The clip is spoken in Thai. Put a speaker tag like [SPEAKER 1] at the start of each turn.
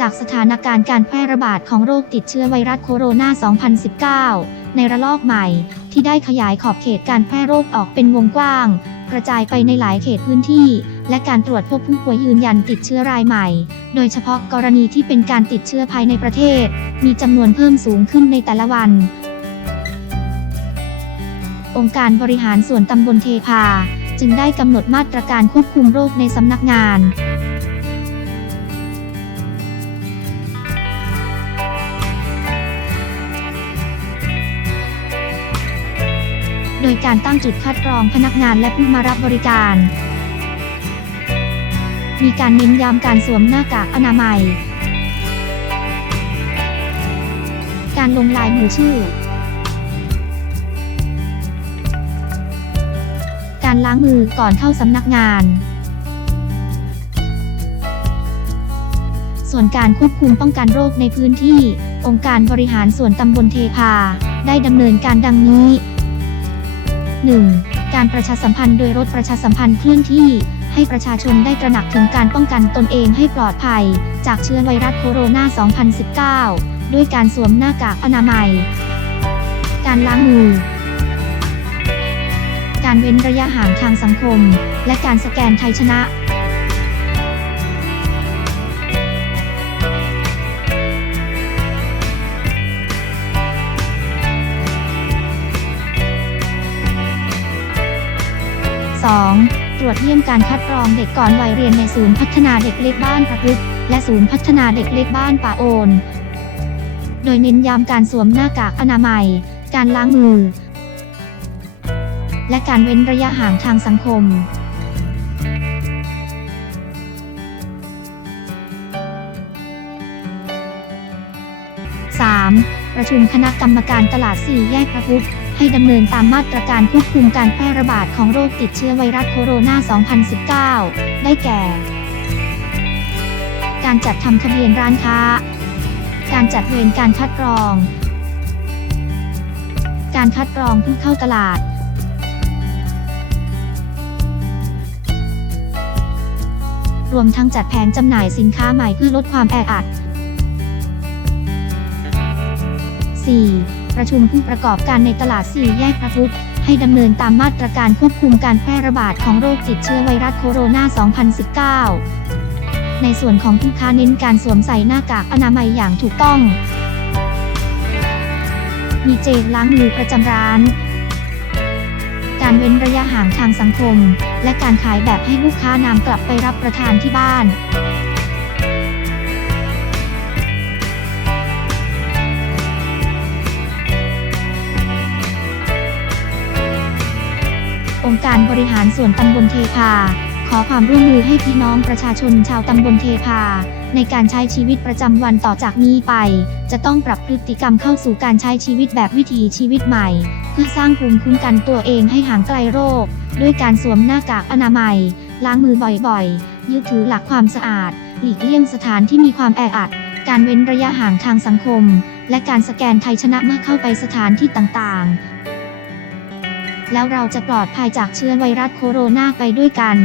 [SPEAKER 1] จากสถานการณ์การแพร่ระบาดของโรคติดเชื้อไวรัสโคโรนา 2019 ในระลอกใหม่ ที่ได้ขยายขอบเขตการแพร่โรคออกเป็นวงกว้าง กระจายไปในหลายเขตพื้นที่ และการตรวจพบผู้ป่วยยืนยันติดเชื้อรายใหม่ โดยเฉพาะกรณีที่เป็นการติดเชื้อภายในประเทศ มีจำนวนเพิ่มสูงขึ้นในแต่ละวัน องค์การบริหารส่วนตำบลเทพา จึงได้กำหนดมาตรการควบคุมโรคในสำนักงาน ดยการตั้งจุดคัดกรองพนักงานและผู้มารับบริการ มีการเน้นย้ำการสวมหน้ากากอนามัย การลงลายมือชื่อ การล้างมือก่อนเข้าสำนักงาน ส่วนการควบคุมป้องกันโรคในพื้นที่ องค์การบริหารส่วนตำบลเทพา ได้ดำเนินการดังนี้ 1. การประชาสัมพันธ์โดยรถประชาสัมพันธ์เคลื่อนที่ ให้ประชาชนได้ตระหนักถึงการป้องกันตนเองให้ปลอดภัย จากเชื้อไวรัสโคโรนา 2019 ด้วยการสวมหน้ากากอนามัย การล้างมือ การเว้นระยะห่างทางสังคม และการสแกนไทยชนะ 2. ตรวจเยี่ยมการคัดกรองเด็กก่อนวัยเรียนในศูนย์พัฒนาเด็กเล็กบ้านประพฤกษ์และศูนย์พัฒนาเด็กเล็กบ้านป่าโอน โดยเน้นย้ำการสวมหน้ากากอนามัย การล้างมือ และการเว้นระยะห่างทางสังคม 3. ประชุมคณะกรรมการตลาดสี่แยกพระพุทธ ให้ดำเนินตามมาตรการควบคุมการแพร่ระบาดของโรคติดเชื้อไวรัสโคโรนา 2019 ได้แก่ การจัดทำทะเบียนร้านค้า การจัดเวรการคัดกรอง การคัดกรองผู้เข้าตลาดรวมทั้งจัดแผงจำหน่ายสินค้าใหม่เพื่อลดความแออัด 4. ประชุมผู้ประกอบการในตลาดสี่แยกพระพุทธให้ดำเนินตามมาตรการควบคุมการแพร่ระบาดของโรคติดเชื้อไวรัสโคโรนา 2019 ในส่วนของผู้ค้าเน้นการสวมใส่หน้ากากอนามัยอย่างถูกต้อง มีเจลล้างมือประจำร้าน การเว้นระยะห่างทางสังคม และการขายแบบให้ลูกค้านำกลับไปรับประทานที่บ้าน องค์การบริหารส่วนตำบลเทพา ขอความร่วมมือให้พี่น้องประชาชนชาวตำบลเทพา ในการใช้ชีวิตประจำวันต่อจากนี้ไป จะต้องปรับพฤติกรรมเข้าสู่การใช้ชีวิตแบบวิถีชีวิตใหม่ เพื่อสร้างภูมิคุ้มกันตัวเองให้ห่างไกลโรค ด้วยการสวมหน้ากากอนามัย ล้างมือบ่อยๆ ยึดถือหลักความสะอาด หลีกเลี่ยงสถานที่มีความแออัด การเว้นระยะห่างทางสังคมและการสแกนไทยชนะเมื่อเข้าไปสถานที่ต่างๆ แล้วเราจะปลอดภัยจากเชื้อไวรัสโคโรนาไปด้วยกัน